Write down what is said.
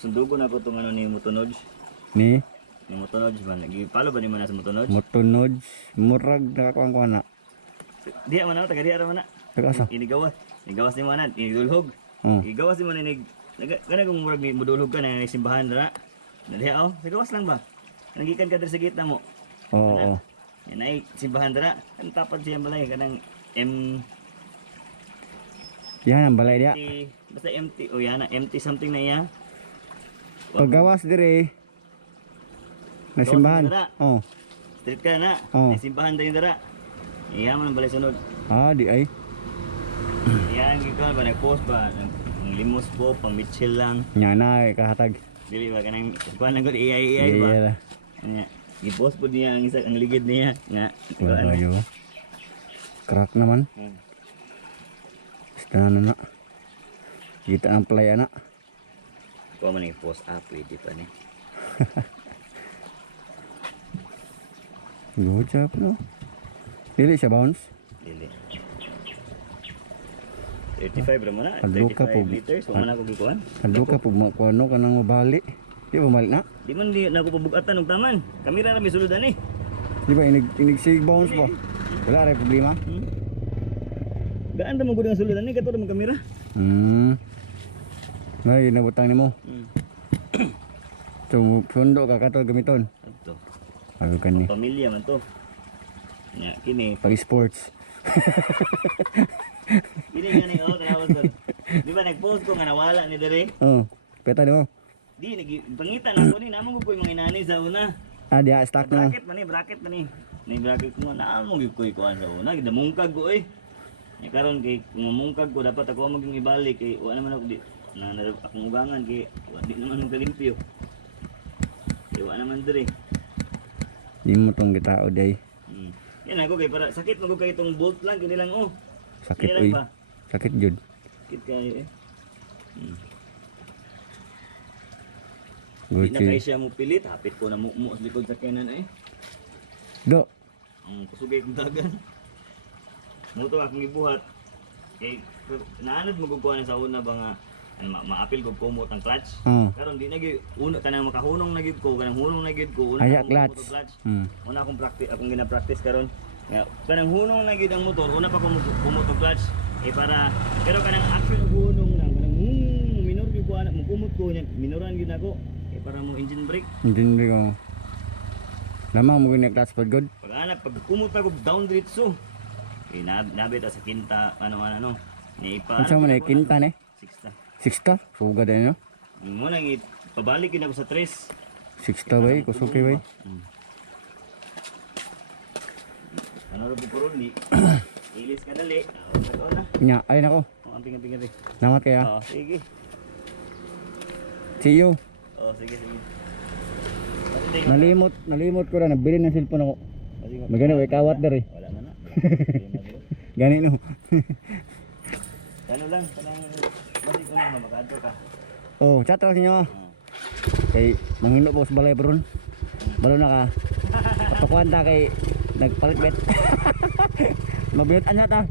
sundugo na ko itong ano ni Motonoj. Ni Ni Motonoj ba? Nagipalo ba ni man na sa Motonoj? Motonoj murag nakakuan-kuan na. Diya man ako, taga diya raman na. Tagasa. Inigawas. Inigawas ni manan, inidulhog. Oh. Igawas ni manan, kana kung murag ni mudulhog ka na simbahan dara. Diya oh, sigawas lang ba? Nagikan ka dira sa gitna mo. Oo. Yan ay simbahan dara. Ang tapad siya balay kanang Yan ang balay dia. basta empty. O yan na, empty something na iya. Paggawas dire na simbahan. Oh. Street ka na. Oh. May simbahan din dara. Iya man ang balay sunod. Ah, di ay. Yan gikaw ba nag-post ba? Ang limos po, pang Mitchell lang. Nya na kahatag. Dili ba kanang kuan lang gud AI ba? Iya. Nya. I-post po niya ang isa ang ligid niya nga. Wala yo. Crack naman. Basta na. Kita ang play ana. Kuha man i-post up pwede pa ni. Good job no. Dili siya bounce. Dili. 35 ra mo na. Hadlo ka 35 po. liters. Wa man ako gikuan. Hadlo ka po makuano kanang mabali. Di ba mali na? Di man di na ako pabugatan og taman. Kamera ra may suludan ni. Di ba inig sig bounce ba? Wala ray problema. Gaan ta mo gud ang suludan ni kato ra mo kamera. Nay nabutang nimo. So pundo ka katol gamiton. Adto. Ako kani. Pamilya man to. Nya kini. Pag sports. Kini gani oh tanaw to. Di ba nag-post ko nga nawala ni dere? Oh, peta nimo. Di nagipangita na ko ni namo ko yung mga inani sa una. Ah, dia stock na. Bracket man ni. Ni bracket ko na amo gyud ko ikuan sa una, gidamungkag ko eh. Nya karon kay kung mamungkag ko dapat ako maging ibalik kay wa naman ako di na akong ugangan kay wa di naman mo kalimpyo. Kay wa naman dire. Di mo tong gitao day. Yan ako kay para sakit mo kay itong bolt lang kini lang oh. Sakit Kini lang uy. ba? Sakit jud. Sakit kayo eh. Good Di na kay siya mo pilit, hapit ko na mo sa likod sa kanan eh. Do. Ang kusugay kong dagan. Muto akong ibuhat. Kay naanod mo gugkuhan sa una ba nga maapil ko kumot ang clutch. Karon di na gyud una kanang makahunong na gyud ko, kanang hunong na gyud ko una Aya akong clutch. Una akong practice, akong gina-practice karon. Nga kanang hunong na gyud ang motor, una pa ko kumot og clutch. Para pero kanang action og hunong lang, kanang minor gyud ko ana mo kumot ko nya, minoran gyud ako. Para mo engine brake. Hindi ko. Lamang mo gini clutch pad good. Pag anak pag kumot ako down diretso. Nabit sa kinta ano. Ni ipa. Unsa man ay kinta ni? 6 6 Suga din no. Mo nang ipabalik gid ako sa 3. 6 bay, kusuki bay. Ano ra bukuron ni? Ilis ka dali. Ako na. Nya, ay nako. Amping. Salamat kaya. Sige. See you. Sige. Nalimot ko na nabili ng cellphone ako. Magana way kawat dere. Wala na. Gani no. Ano lang, kanang balik ko na makadto ka. Oh, chat ra sinyo. Kay manghino po sa balay bron. Balo na ka. Patukuan ta kay nagpalit bet. Mabiyot ana ta.